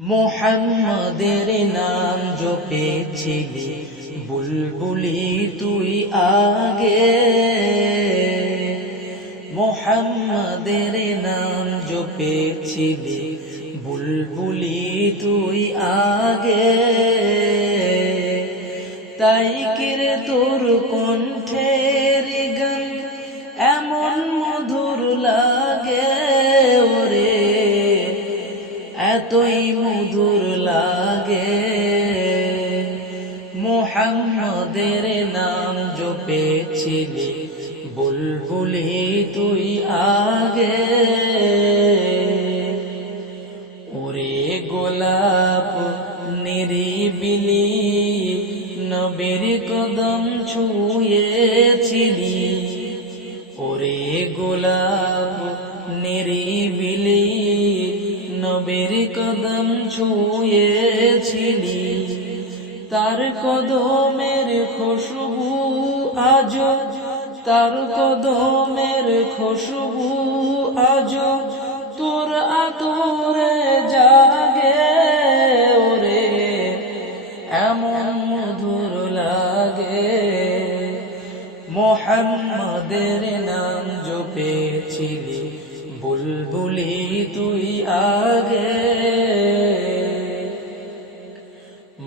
মোহাম্মদের নাম জপেছিলি বুলবুলি তুই আগে, মোহাম্মদের নাম জপেছিলি বুলবুলি তুই আগে। তাই কিরে তোর কণ্ঠের গান এমন মধুর লাগে ওরে, এতই মধুর লাগে। মোহাম্মদের নাম জপেছিলি বুলবুলি তুই আগে। ওরে গোলাপ নিরিবিলি নবীর কদম ছুঁয়েছিলি, ওরে গোলাপ নিরিবিলি নবীর কদম ছুঁয়েছিলি। তার কদমের খুশবু আজ, তার কদমের খুশবু আজ তোর আতরে জাগে ওরে, এমন মধুর লাগে। মোহাম্মদের নাম জপেছিলি বুলবুলি তুই আগে।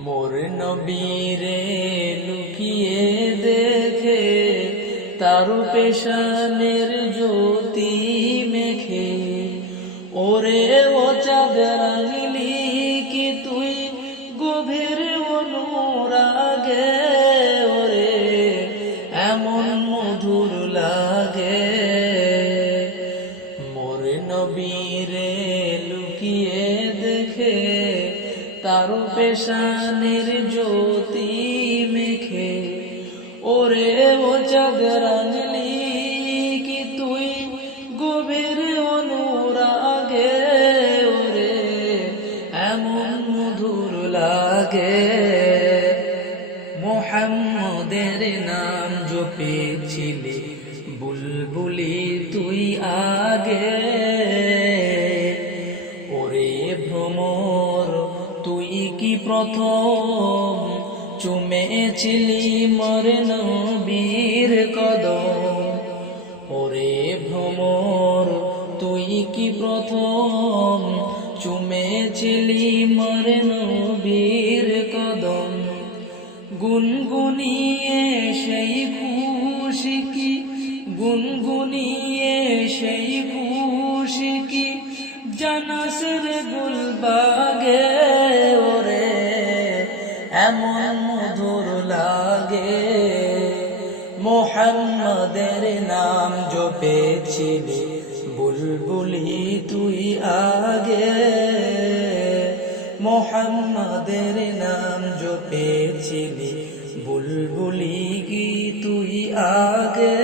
মোর নবীরে লুকিয়ে দেখে তার পেশানের জ্যোতি মেখে, ওরে ও চাঁদ রাঙলি কি তুই গভীর অনুরাগে ওরে, এমন মধুর লাগে। মোর নবীরে লুকিয়ে দেখে তার পেশানের জ্যোতি মেখে, ওরে ও চাঁদ রাঙলি কি তুই গভীর অনুরাগে ওরে, এমন মধুর লাগে। মোহাম্মদের নাম জপেছিলি বুলবুলি তুই আগে। ওরে ভ্রমর তুই কি প্রথম চুমেছিলি মোর নবীর কদম, ওরে ভ্রমর তুই কি প্রথম চুমেছিলি মোর নবীর কদম। গুনগুনিয়ে সেই খুশি কি, গুনগুনিয়ে সেই খুশি কি জানাসের গুলবাগে ওরে, এমন মধুর লাগে। মোহাম্মদের নাম জপেছিলি বুলবুলি তুই আগে, মোহাম্মদের নাম জপেছিলি বুলবুলি কি তুই আগে।